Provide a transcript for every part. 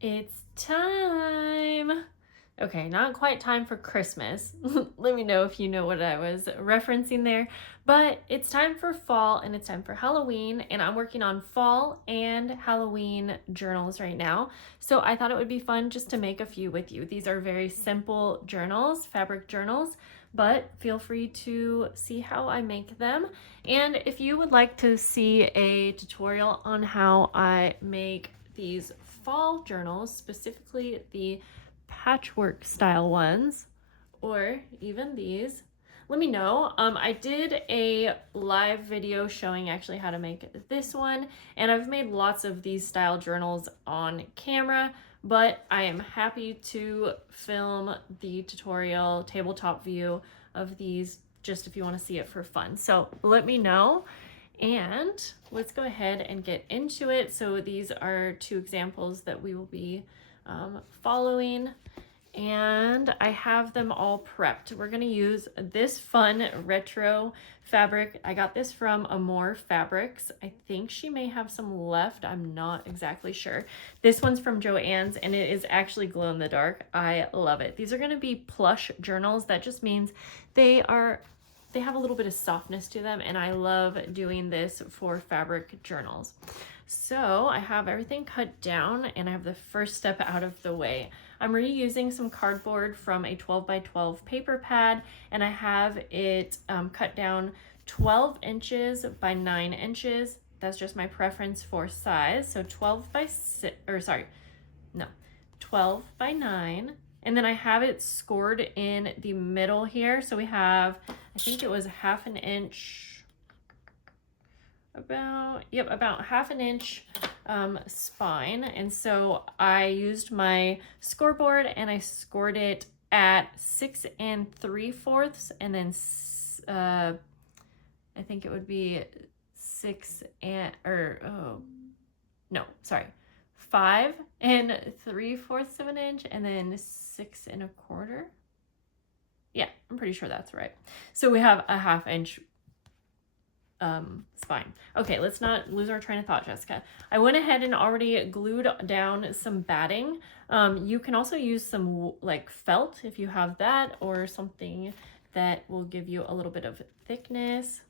It's time. Okay, not quite time for Christmas. Let me know if you know what I was referencing there. But it's time for fall and it's time for Halloween. And I'm working on fall and Halloween journals right now. So I thought it would be fun just to make a few with you. These are very simple journals, fabric journals, but feel free to see how I make them. And if you would like to see a tutorial on how I make these fall journals, specifically the patchwork style ones, or even these, let me know. I did a live video showing actually how to make this one, and I've made lots of these style journals on camera, but I am happy to film the tutorial tabletop view of these just if you want to see it for fun. So let me know. And let's go ahead and get into it. So these are two examples that we will be following, and I have them all prepped. We're going to use this fun retro fabric. I got this from Amore Fabrics. I think she may have some left. I'm not exactly sure. This one's from Joann's and it is actually glow in the dark. I love it. These are going to be plush journals. That just means they have a little bit of softness to them, and I love doing this for fabric journals. So I have everything cut down and I have the first step out of the way. I'm reusing some cardboard from a 12 by 12 paper pad, and I have it cut down 12 inches by 9 inches. That's just my preference for size. So 12 by 6, or sorry, no, 12 by 9. And then I have it scored in the middle here. So we have, I think it was half an inch, about half an inch spine. And so I used my scoreboard and I scored it at 6 3/4, and then I think it would be 5 3/4 of an inch, and then 6 1/4. Yeah, I'm pretty sure that's right. So we have a half inch spine. Okay, let's not lose our train of thought, Jessica. I went ahead and already glued down some batting. You can also use some like felt if you have that, or something that will give you a little bit of thickness.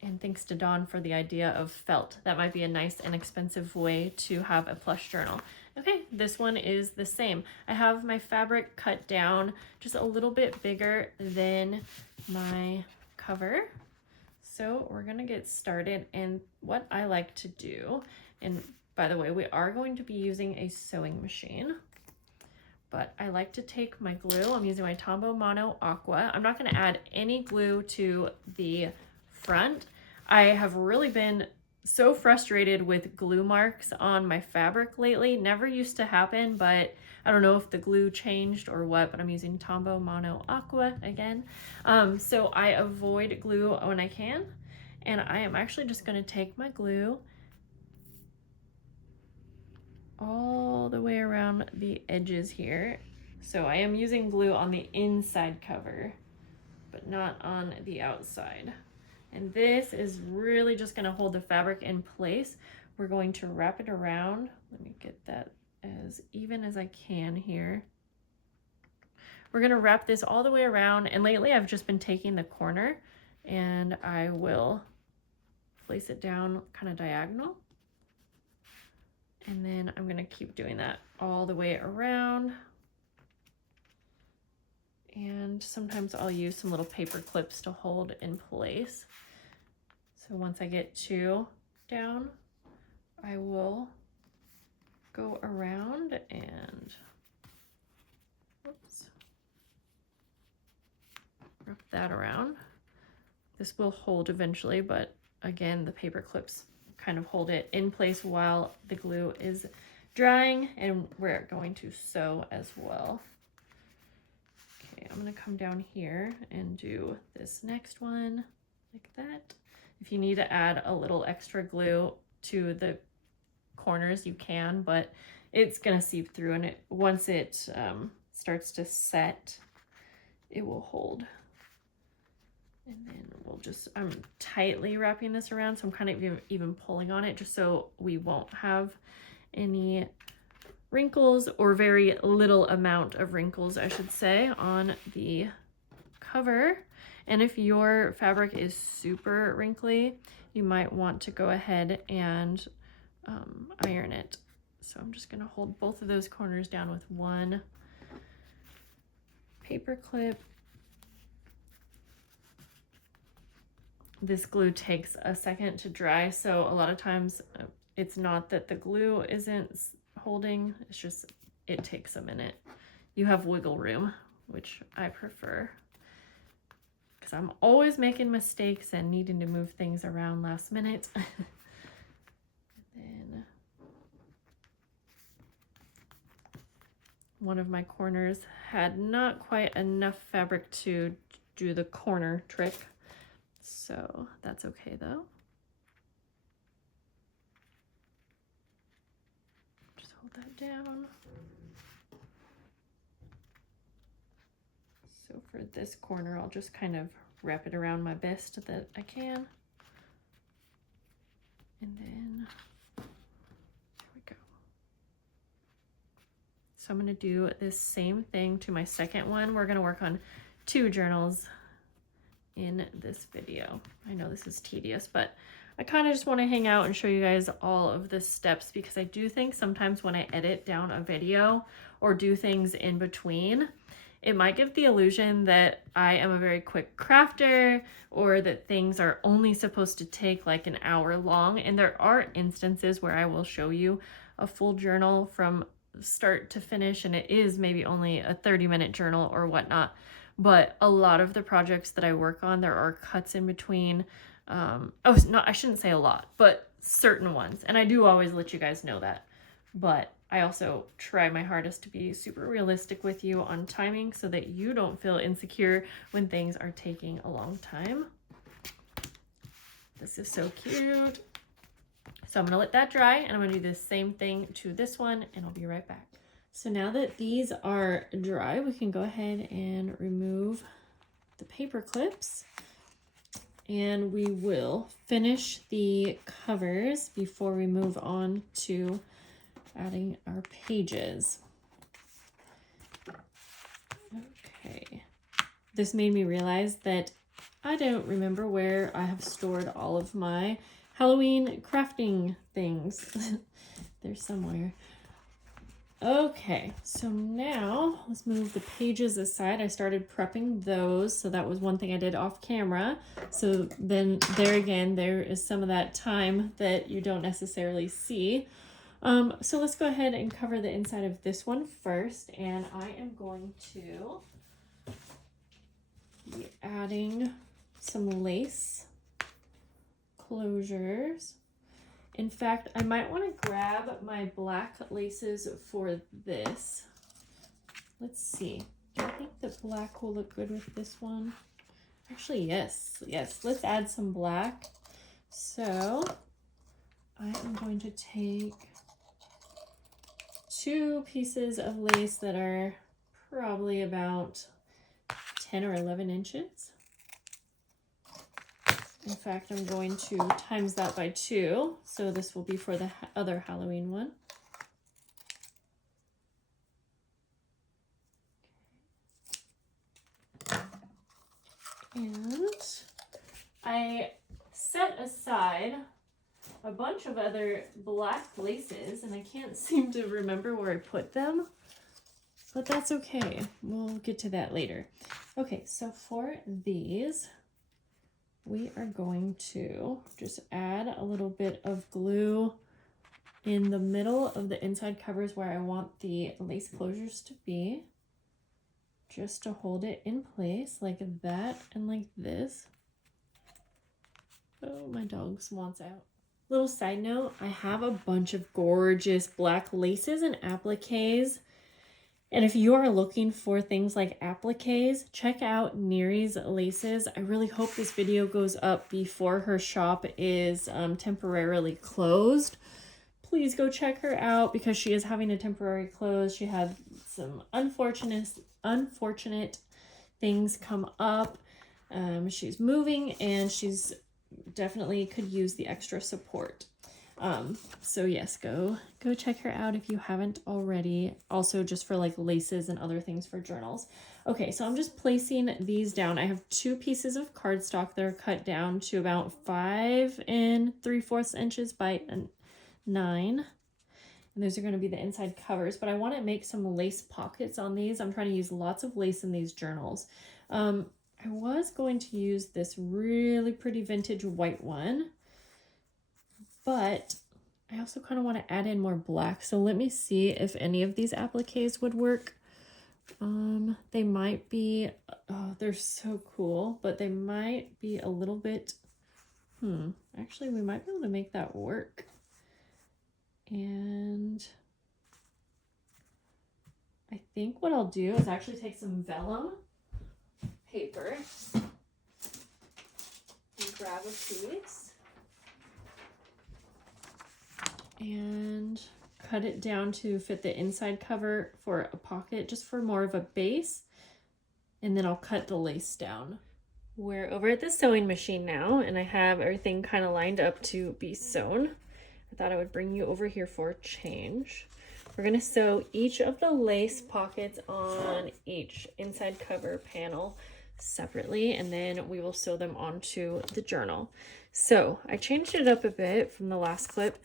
And thanks to Dawn for the idea of felt. That might be a nice inexpensive way to have a plush journal. Okay, this one is the same. I have my fabric cut down just a little bit bigger than my cover. So we're gonna get started, and what I like to do, and by the way, we are going to be using a sewing machine, but I like to take my glue. I'm using my Tombow Mono Aqua. I'm not gonna add any glue to the front. I have really been so frustrated with glue marks on my fabric lately. Never used to happen, but I don't know if the glue changed or what, but I'm using Tombow Mono Aqua again. So I avoid glue when I can, and I am actually just gonna take my glue all the way around the edges here. So I am using glue on the inside cover, but not on the outside. And this is really just gonna hold the fabric in place. We're going to wrap it around. Let me get that as even as I can here. We're gonna wrap this all the way around, and lately I've just been taking the corner and I will place it down kind of diagonal. And then I'm gonna keep doing that all the way around. And sometimes I'll use some little paper clips to hold in place. So once I get 2 down, I will go around and wrap that around. This will hold eventually, but again, the paper clips kind of hold it in place while the glue is drying, and we're going to sew as well. Okay, I'm gonna come down here and do this next one like that. If you need to add a little extra glue to the corners, you can, but it's gonna seep through, and once it starts to set, it will hold. And then I'm tightly wrapping this around, so I'm kind of even pulling on it just so we won't have any wrinkles, or very little amount of wrinkles, I should say, on the cover. And if your fabric is super wrinkly, you might want to go ahead and iron it. So I'm just going to hold both of those corners down with one paper clip. This glue takes a second to dry, so a lot of times it's not that the glue isn't holding, it's just it takes a minute. You have wiggle room, which I prefer, because I'm always making mistakes and needing to move things around last minute. Then one of my corners had not quite enough fabric to do the corner trick, so that's okay though. Just hold that down. So for this corner, I'll just kind of wrap it around my best that I can. And then, there we go. So I'm gonna do this same thing to my second one. We're gonna work on 2 journals in this video. I know this is tedious, but I kind of just want to hang out and show you guys all of the steps, because I do think sometimes when I edit down a video or do things in between, it might give the illusion that I am a very quick crafter, or that things are only supposed to take like an hour long. And there are instances where I will show you a full journal from start to finish, and it is maybe only a 30-minute journal or whatnot. But a lot of the projects that I work on, there are cuts in between. Oh, no, I shouldn't say a lot, but certain ones. And I do always let you guys know that. But I also try my hardest to be super realistic with you on timing, so that you don't feel insecure when things are taking a long time. This is so cute. So I'm gonna let that dry, and I'm gonna do the same thing to this one, and I'll be right back. So now that these are dry, we can go ahead and remove the paper clips, and we will finish the covers before we move on to adding our pages. Okay, this made me realize that I don't remember where I have stored all of my Halloween crafting things. They're somewhere. Okay, so now let's move the pages aside. I started prepping those, so that was one thing I did off camera. So then there again, there is some of that time that you don't necessarily see. So let's go ahead and cover the inside of this one first, and I am going to be adding some lace closures. In fact, I might want to grab my black laces for this. Let's see. Do I think that black will look good with this one? Actually, yes. Yes, let's add some black. So I am going to take 2 pieces of lace that are probably about 10 or 11 inches. In fact, I'm going to times that by 2, so this will be for the other Halloween one. And I set aside a bunch of other black laces, and I can't seem to remember where I put them, but that's okay. We'll get to that later. Okay, so for these, we are going to just add a little bit of glue in the middle of the inside covers where I want the lace closures to be, just to hold it in place like that and like this. Oh, my dog wants out. Little side note, I have a bunch of gorgeous black laces and appliques. And if you are looking for things like appliques, check out Neri's Laces. I really hope this video goes up before her shop is temporarily closed. Please go check her out, because she is having a temporary close. She had some unfortunate things come up. She's moving, and she's definitely could use the extra support. So yes, go check her out if you haven't already. Also just for like laces and other things for journals. Okay, so I'm just placing these down. I have 2 pieces of cardstock that are cut down to about 5 3/4 inches by 9. And those are going to be the inside covers, but I want to make some lace pockets on these. I'm trying to use lots of lace in these journals. I was going to use this really pretty vintage white one, but I also kind of want to add in more black. So let me see if any of these appliques would work. They might be, oh, they're so cool, but they might be a little bit, actually we might be able to make that work. And I think what I'll do is actually take some vellum paper and grab a piece and cut it down to fit the inside cover for a pocket, just for more of a base. And then I'll cut the lace down. We're over at the sewing machine now, and I have everything kind of lined up to be sewn. I thought I would bring you over here for a change. We're going to sew each of the lace pockets on each inside cover panel separately, and then we will sew them onto the journal. So I changed it up a bit from the last clip,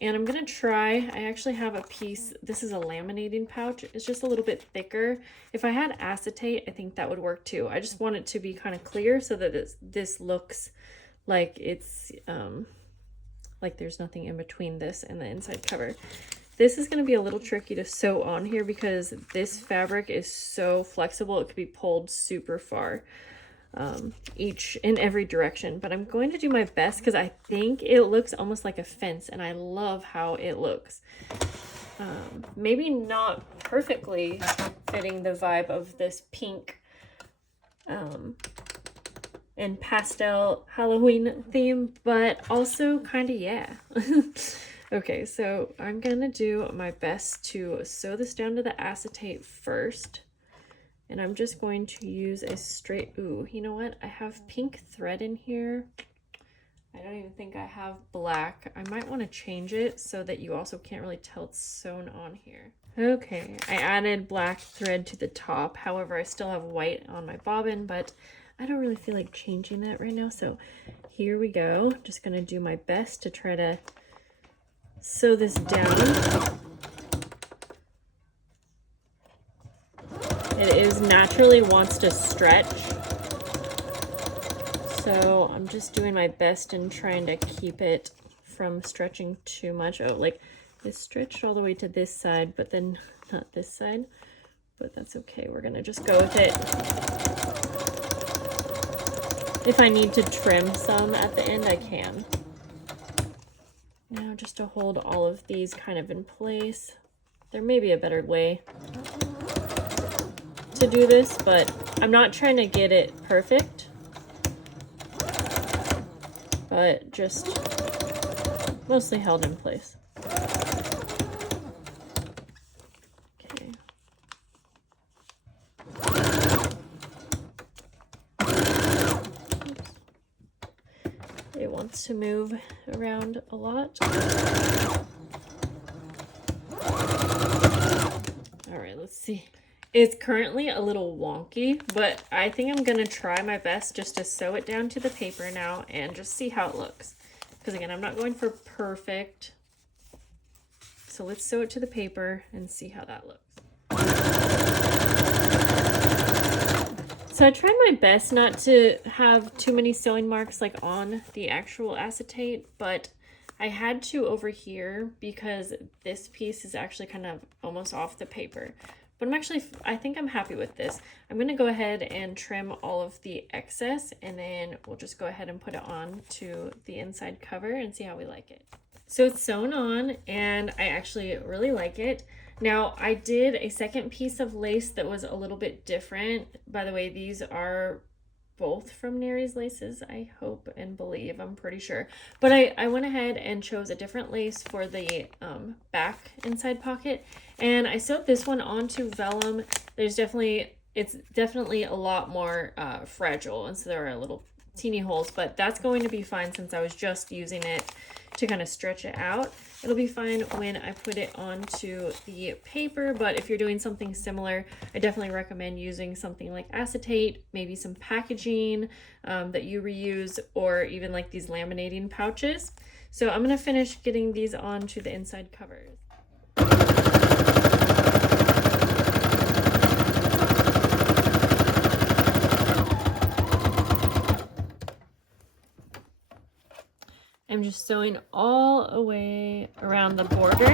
and I'm going to try, I actually have a piece, this is a laminating pouch. It's just a little bit thicker. If I had acetate, I think that would work too. I just want it to be kind of clear so that this looks like it's like there's nothing in between this and the inside cover. This is going to be a little tricky to sew on here because this fabric is so flexible. It could be pulled super far, each in every direction, but I'm going to do my best because I think it looks almost like a fence and I love how it looks. Maybe not perfectly fitting the vibe of this pink and pastel Halloween theme, but also kind of, yeah. Okay, so I'm gonna do my best to sew this down to the acetate first, and I'm just going to use a straight, ooh, you know what, I have pink thread in here. I don't even think I have black. I might want to change it so that you also can't really tell it's sewn on here. Okay, I added black thread to the top, however I still have white on my bobbin, but I don't really feel like changing that right now, so here we go. Just gonna do my best to try to sew this down. It is naturally wants to stretch, so I'm just doing my best and trying to keep it from stretching too much. Oh, like it's stretched all the way to this side, but then not this side, but that's okay. We're gonna just go with it. If I need to trim some at the end, I can. Now just to hold all of these kind of in place. There may be a better way to do this, but I'm not trying to get it perfect, but just mostly held in place. Okay. It wants to move around a lot. All right, let's see. It's currently a little wonky, but I think I'm gonna try my best just to sew it down to the paper now and just see how it looks. Because again, I'm not going for perfect. So let's sew it to the paper and see how that looks. So I tried my best not to have too many sewing marks like on the actual acetate, but I had to over here because this piece is actually kind of almost off the paper. But I think I'm happy with this. I'm gonna go ahead and trim all of the excess, and then we'll just go ahead and put it on to the inside cover and see how we like it. So it's sewn on, and I actually really like it. Now, I did a second piece of lace that was a little bit different. By the way, these are both from Nary's Laces, I hope and believe, I'm pretty sure. But I went ahead and chose a different lace for the back inside pocket, and I sewed this one onto vellum. It's definitely a lot more fragile, and so there are a little teeny holes, but that's going to be fine since I was just using it to kind of stretch it out. It'll be fine when I put it onto the paper, but if you're doing something similar, I definitely recommend using something like acetate, maybe some packaging that you reuse, or even like these laminating pouches. So I'm gonna finish getting these onto the inside covers. I'm just sewing all the way around the border.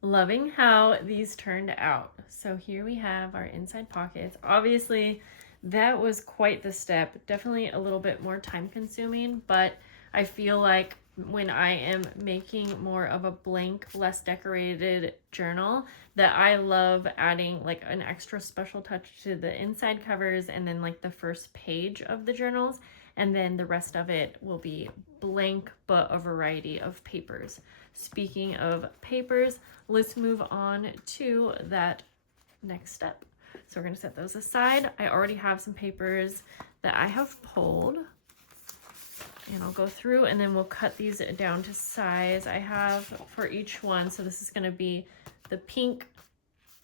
Loving how these turned out. So here we have our inside pockets. Obviously, that was quite the step. Definitely a little bit more time consuming, but I feel like when I am making more of a blank, less decorated journal, that I love adding like an extra special touch to the inside covers and then like the first page of the journals, and then the rest of it will be blank but a variety of papers. Speaking of papers, let's move on to that next step. So we're going to set those aside. I already have some papers that I have pulled, and I'll go through and then we'll cut these down to size. I have for each one, so this is going to be the pink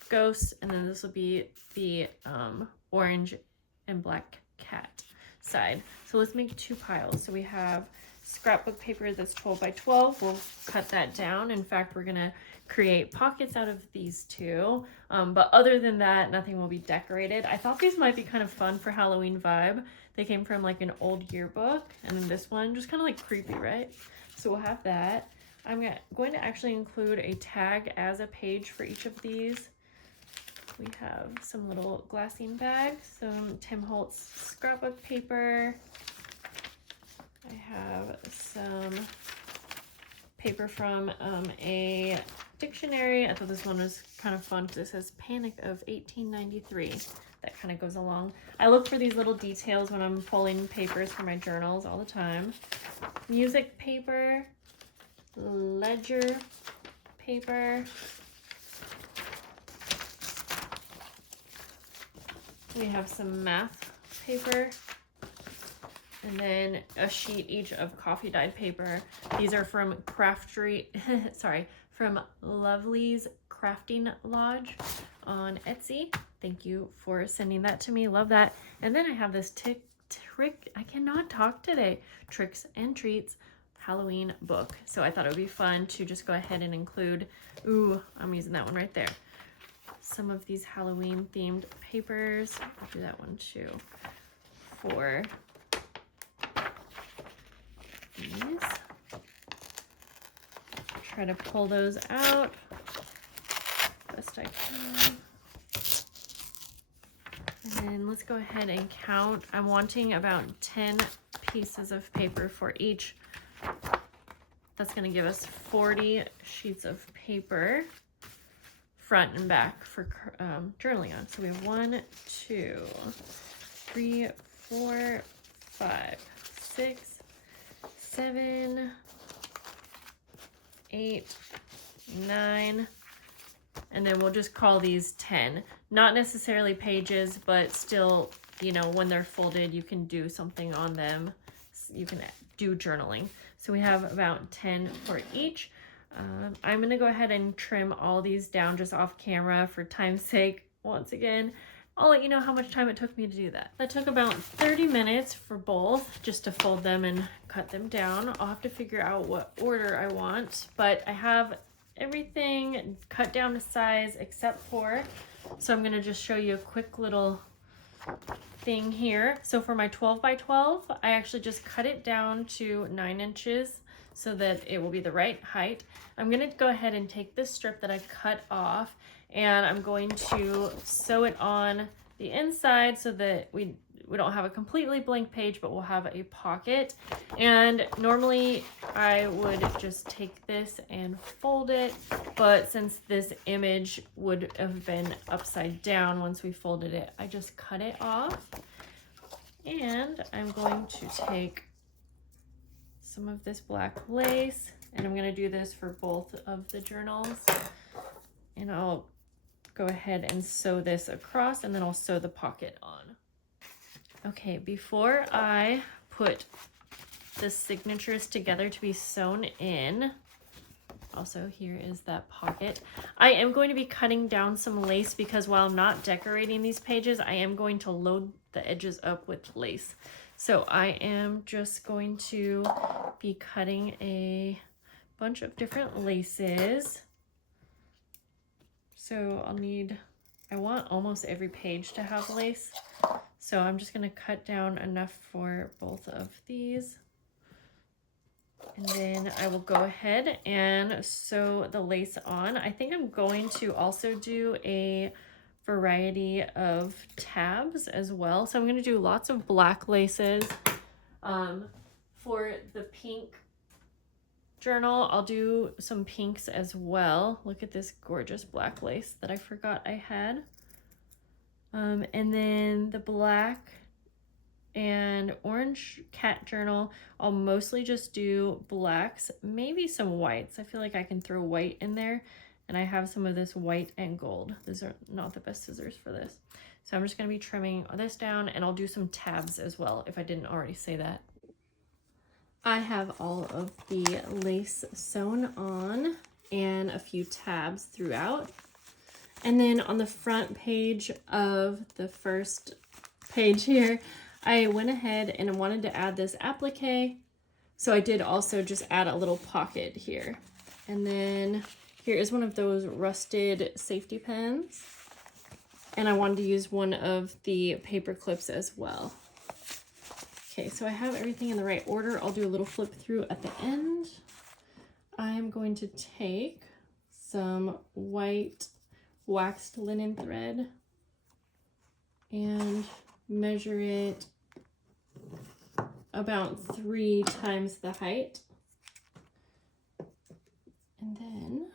ghost, and then this will be the orange and black cat side. So let's make 2 piles. So we have scrapbook paper that's 12 by 12. We'll cut that down. In fact, we're gonna create pockets out of these 2. But other than that, nothing will be decorated. I thought these might be kind of fun for Halloween vibe. They came from like an old yearbook, and then this one just kind of like creepy, right? So we'll have that. I'm going to actually include a tag as a page for each of these. We have some little glassine bags, some Tim Holtz scrapbook paper. I have some paper from a dictionary. I thought this one was kind of fun because it says Panic of 1893. That kind of goes along. I look for these little details when I'm pulling papers for my journals all the time. Music paper, ledger paper. We have some math paper, and then a sheet each of coffee dyed paper. These are from from Lovely's Crafting Lodge on Etsy. Thank you for sending that to me. Love that. And then I have this I cannot talk today. Tricks and Treats Halloween book. So I thought it would be fun to just go ahead and include, I'm using that one right there, some of these Halloween themed papers. I'll do that one too for these. Try to pull those out best I can. And then let's go ahead and count. I'm wanting about 10 pieces of paper for each. That's going to give us 40 sheets of paper, front and back, for journaling on. So we have 1, 2, 3, 4, 5, 6, 7, 8, 9, and then we'll just call these 10. Not necessarily pages, but still, you know, when they're folded, you can do something on them. You can do journaling. So we have about 10 for each. I'm gonna go ahead and trim all these down just off camera for time's sake. Once again, I'll let you know how much time it took me to do that. That took about 30 minutes for both, just to fold them and cut them down. I'll have to figure out what order I want, but I have everything cut down to size except for, so I'm gonna just show you a quick little thing here. So for my 12 by 12, I actually just cut it down to 9 inches so that it will be the right height. I'm gonna go ahead and take this strip that I cut off, and I'm going to sew it on the inside so that we don't have a completely blank page, but we'll have a pocket. And normally I would just take this and fold it, but since this image would have been upside down once we folded it, I just cut it off. And I'm going to take some of this black lace, and I'm going to do this for both of the journals. And I'll go ahead and sew this across, and then I'll sew the pocket on. Okay, before I put the signatures together to be sewn in, also here is that pocket. I am going to be cutting down some lace because while I'm not decorating these pages, I am going to load the edges up with lace. So I am just going to be cutting a bunch of different laces. So I want almost every page to have lace. So I'm just going to cut down enough for both of these. And then I will go ahead and sew the lace on. I think I'm going to also do a variety of tabs as well. So I'm going to do lots of black laces. For the pink journal, I'll do some pinks as well. Look at this gorgeous black lace that I forgot I had. And then the black and orange cat journal, I'll mostly just do blacks, maybe some whites. I feel like I can throw white in there, and I have some of this white and gold. These are not the best scissors for this. So I'm just going to be trimming this down, and I'll do some tabs as well if I didn't already say that. I have all of the lace sewn on and a few tabs throughout. And then on the front page of the first page here, I went ahead and I wanted to add this applique. So I did also just add a little pocket here. And then here is one of those rusted safety pins. And I wanted to use one of the paper clips as well. Okay, so I have everything in the right order. I'll do a little flip through at the end. I'm going to take some white waxed linen thread and measure it about 3 times the height. And then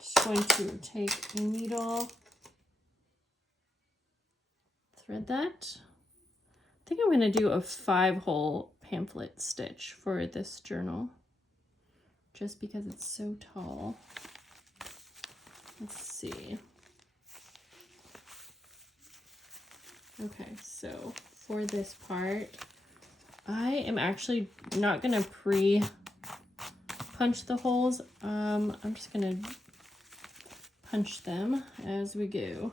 just going to take a needle, thread that. I think I'm going to do a 5-hole pamphlet stitch for this journal just because it's so tall. Let's see. Okay, so for this part, I am actually not going to pre-punch the holes. I'm just going to punch them as we go.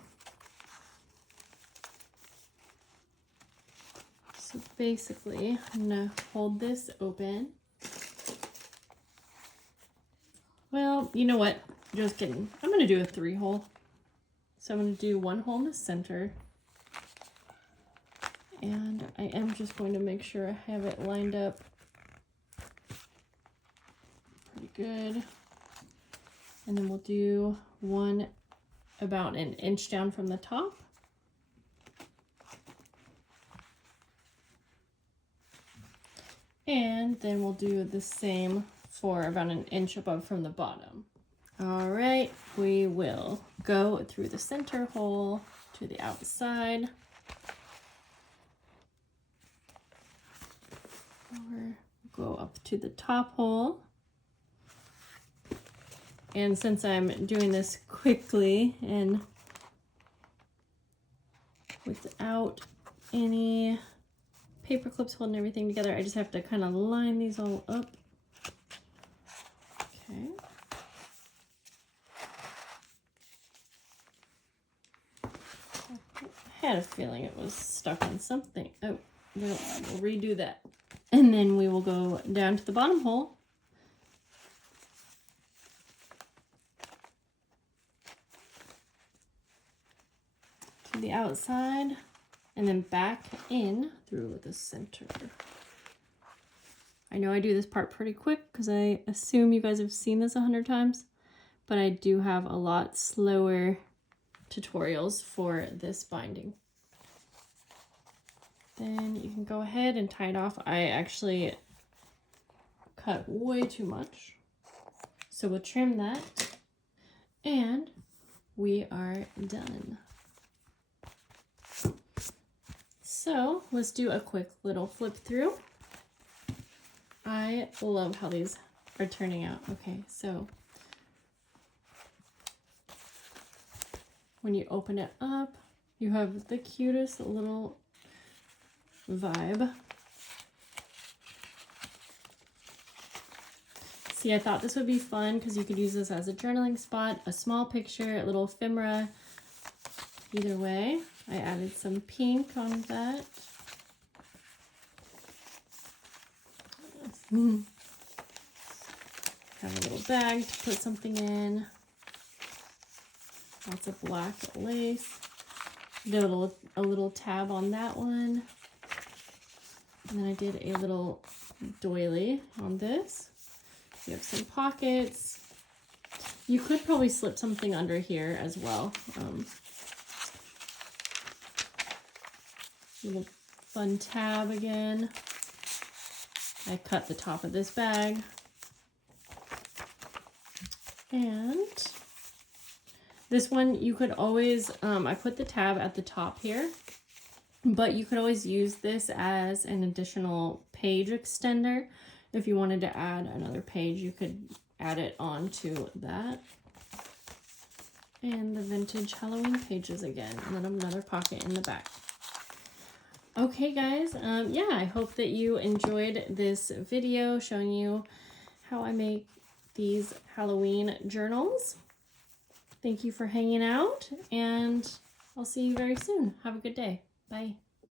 So basically, I'm going to hold this open. Well, you know what? Just kidding. I'm going to do a 3-hole. So I'm going to do 1 hole in the center. And I am just going to make sure I have it lined up pretty good. And then we'll do one about 1 inch down from the top. And then we'll do the same for about 1 inch above from the bottom. All right, we will go through the center hole to the outside. Or go up to the top hole. And since I'm doing this quickly and without any paper clips holding everything together, I just have to kind of line these all up. Okay. I had a feeling it was stuck on something. Oh, no, we'll redo that. And then we will go down to the bottom hole. To the outside, and then back in through the center. I know I do this part pretty quick because I assume you guys have seen this 100 times, but I do have a lot slower tutorials for this binding. Then you can go ahead and tie it off. I actually cut way too much, so we'll trim that, and we are done. So let's do a quick little flip through. I love how these are turning out. Okay, so when you open it up, you have the cutest little vibe. See, I thought this would be fun because you could use this as a journaling spot, a small picture, a little ephemera. Either way, I added some pink on that. Have a little bag to put something in. Lots of black lace. Did a little tab on that one. And then I did a little doily on this. You have some pockets. You could probably slip something under here as well. Little fun tab again. I cut the top of this bag. And this one you could always, I put the tab at the top here, but you could always use this as an additional page extender. If you wanted to add another page, you could add it onto that. And the vintage Halloween pages again, and then another pocket in the back. Okay guys, yeah, I hope that you enjoyed this video showing you how I make these Halloween journals. Thank you for hanging out, and I'll see you very soon. Have a good day. Bye.